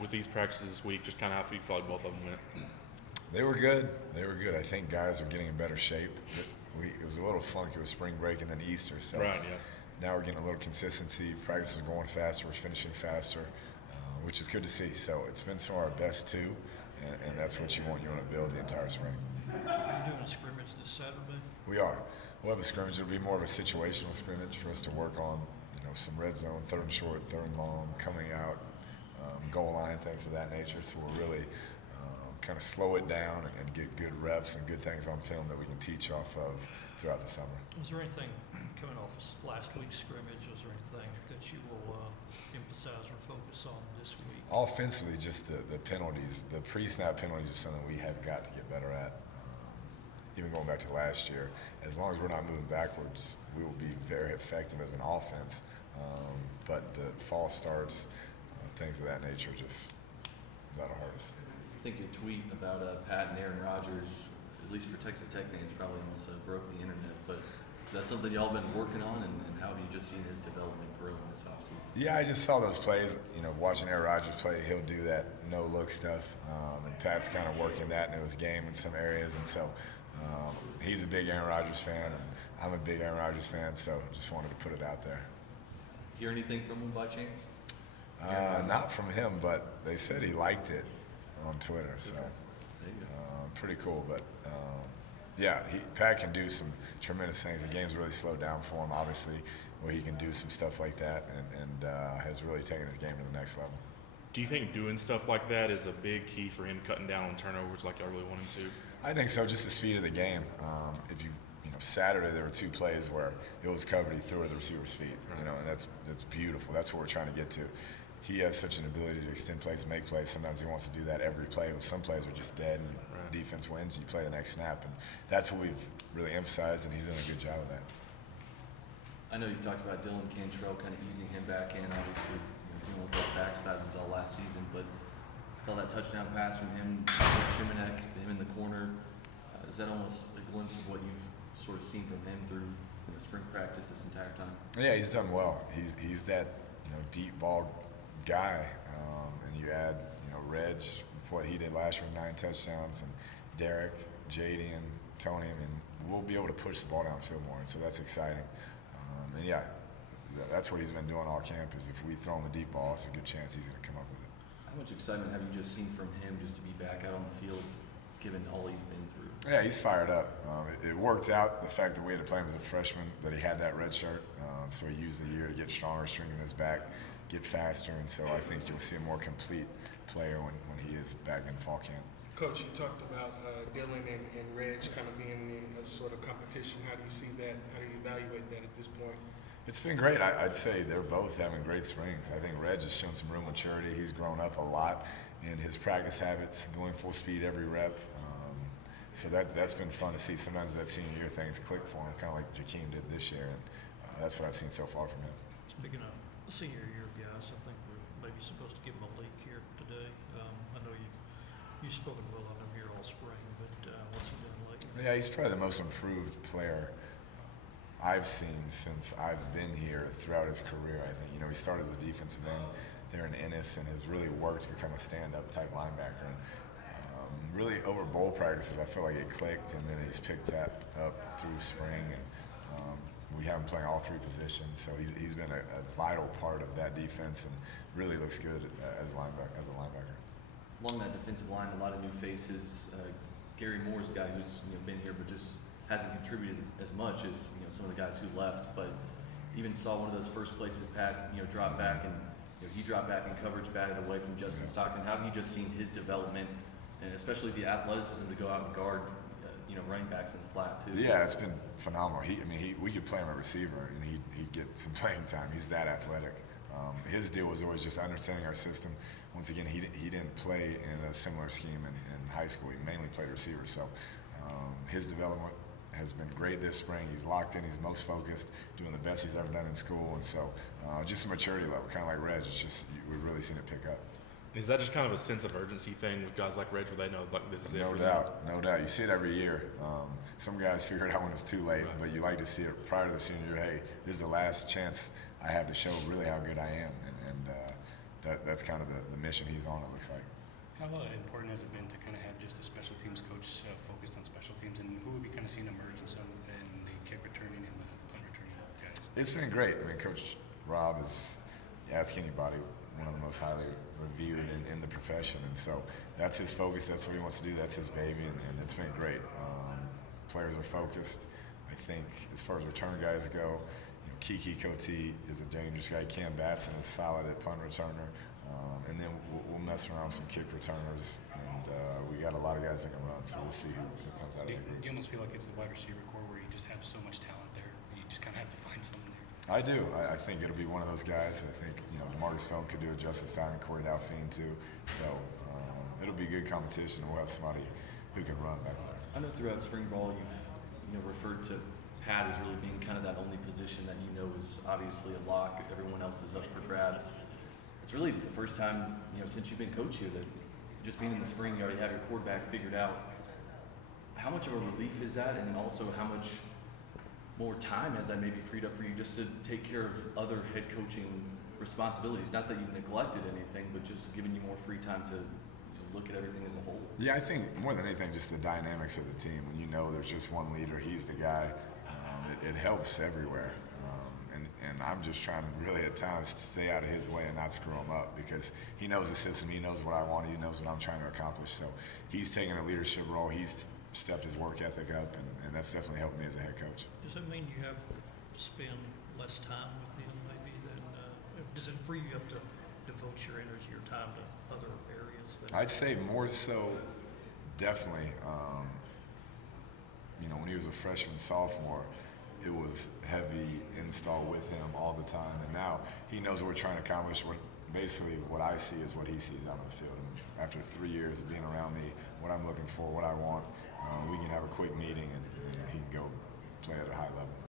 with these practices this week, just kind of how you feel like both of them went. They were good. They were good. I think guys are getting in better shape. It was a little funky with spring break and then Easter, so Right, yeah. now we're getting a little consistency. Practice is going faster. We're finishing faster, which is good to see. So it's been some of our best too, and that's what you want. You want to build the entire spring. Are you doing a scrimmage this Saturday? We are. We'll have a scrimmage. It'll be more of a situational scrimmage for us to work on, some red zone, third and short, third and long, coming out, goal line, things of that nature. So we'll really kind of slow it down and get good reps and good things on film that we can teach off of throughout the summer. Was there anything coming off last week's scrimmage? Was there anything that you will emphasize or focus on this week? Offensively, just the penalties, the pre-snap penalties is something we have got to get better at. Even going back to last year, as long as we're not moving backwards, we will be very effective as an offense. But the false starts, things of that nature, just that'll hurt us. I think your tweet about Pat and Aaron Rodgers, at least for Texas Tech fans, probably almost broke the internet. But is that something y'all been working on, and how have you just seen his development grow in this offseason? Yeah, I just saw those plays. Watching Aaron Rodgers play, he'll do that no-look stuff, and Pat's kind of working that into his game in some areas, and so he's a big Aaron Rodgers fan, and I'm a big Aaron Rodgers fan, so just wanted to put it out there. Hear anything from him by chance? Not from him, but they said he liked it on Twitter, so pretty cool. But yeah, Pat can do some tremendous things. The game's really slowed down for him, obviously, where he can do some stuff like that, and has really taken his game to the next level. Do you think doing stuff like that is a big key for him cutting down on turnovers like y'all really want him to? I think so, just the speed of the game. If Saturday there were two plays where it was covered, he threw it at the receiver's feet, and that's beautiful. That's what we're trying to get to. He has such an ability to extend plays, make plays. Sometimes he wants to do that every play. Some plays are just dead, and defense wins, and you play the next snap. And that's what we've really emphasized, and he's done a good job of that. I know you talked about Dylan Cantrell kind of easing him back in, obviously, dealing with those back spasms all last season, but saw that touchdown pass from him, Shimanek, him in the corner. Is that almost a glimpse of what you've sort of seen from him through spring practice this entire time? Yeah, he's done well. He's that deep ball guy, and you add Reg with what he did last year with 9 touchdowns, and Derek, JD, and Tony. I mean, we'll be able to push the ball downfield more, and so that's exciting. And yeah, that's what he's been doing all camp. Is if we throw him a deep ball, it's a good chance he's going to come up with it. How much excitement have you just seen from him just to be back out on the field, given all he's been through? Yeah, he's fired up. It worked out, the fact that we had to play him as a freshman, that he had that red shirt. So he used the year to get stronger, strengthen his back, get faster, and so I think you'll see a more complete player when he is back in fall camp. Coach, you talked about Dylan and Reg kind of being in a sort of competition. How do you see that? How do you evaluate that at this point? It's been great. I'd say they're both having great springs. I think Reg has shown some real maturity. He's grown up a lot in his practice habits, going full speed every rep. So that's been fun to see. Sometimes that senior year things click for him, kind of like Jakeem did this year, and that's what I've seen so far from him. Speaking of senior year guys, I think we're maybe supposed to give him a leak here today. I know you've spoken well of him here all spring, but what's he done lately? Yeah, he's probably the most improved player I've seen since I've been here throughout his career. I think he started as a defensive end there in Ennis and has really worked to become a stand-up type linebacker. And, really over bowl practices, I feel like it clicked, and then he's picked that up through spring, and we have him playing all 3 positions. So he's been a vital part of that defense, and really looks good as a linebacker. Along that defensive line, a lot of new faces. Gary Moore's a guy who's been here, but just hasn't contributed as much as some of the guys who left. But even saw one of those first places Pat drop back, and he dropped back in coverage, batted away from Justin Stockton. How have you just seen his development, and especially the athleticism to go out and guard running backs in the flat too? Yeah, it's been phenomenal. We could play him at receiver, and he'd get some playing time. He's that athletic. His deal was always just understanding our system. Once again, he didn't play in a similar scheme in high school. He mainly played receiver, so his development has been great this spring. He's locked in. He's most focused, doing the best he's ever done in school, and so just a maturity level, kind of like Reg. It's just we've really seen it pick up. Is that just kind of a sense of urgency thing with guys like Reg, where they know like this is it for them? No doubt. You see it every year. Some guys figure it out when it's too late, but you like to see it prior to the senior year. Hey, this is the last chance I have to show really how good I am, and that's kind of the mission he's on, it looks like. How important has it been to kind of have just a special teams coach focused on special teams, and who have you kind of seen emerge in the kick returning and the punt returning guys? It's been great. I mean, Coach Rob is, ask anybody, one of the most highly revered in the profession, and so that's his focus. That's what he wants to do. That's his baby, and it's been great. Players are focused. I think as far as return guys go, Kiki Cote is a dangerous guy. Cam Batson is solid at punt returner. And then we'll mess around with some kick returners. And we got a lot of guys that can run, so we'll see who comes out of the group. Do you almost feel like it's the wide receiver core where you just have so much talent there? You just kind of have to find someone there. I do. I think it'll be one of those guys. I think, DeMarcus Felton could do it, Justice Stein and Corey Dalphine too. So it'll be good competition. We'll have somebody who can run back there. I know throughout spring ball you've referred to Pat as really being kind of that only position that is obviously a lock. Everyone else is up for grabs. It's really the first time since you've been coach here that just being in the spring you already have your quarterback figured out. How much of a relief is that, and then also how much more time has that maybe freed up for you just to take care of other head coaching responsibilities? Not that you've neglected anything, but just giving you more free time to look at everything as a whole. Yeah, I think more than anything, just the dynamics of the team. When there's just one leader, he's the guy. It helps everywhere. And I'm just trying to really at times stay out of his way and not screw him up, because he knows the system, he knows what I want, he knows what I'm trying to accomplish. So he's taking a leadership role, he's stepped his work ethic up, and that's definitely helped me as a head coach. Does that mean you have to spend less time with him maybe than, does it free you up to devote your energy, your time to other areas? I'd say more so, definitely. When he was a freshman, sophomore, it was heavy install with him all the time, and now he knows what we're trying to accomplish. Basically what I see is what he sees out on the field. And after 3 years of being around me, what I'm looking for, what I want, we can have a quick meeting and he can go play at a high level.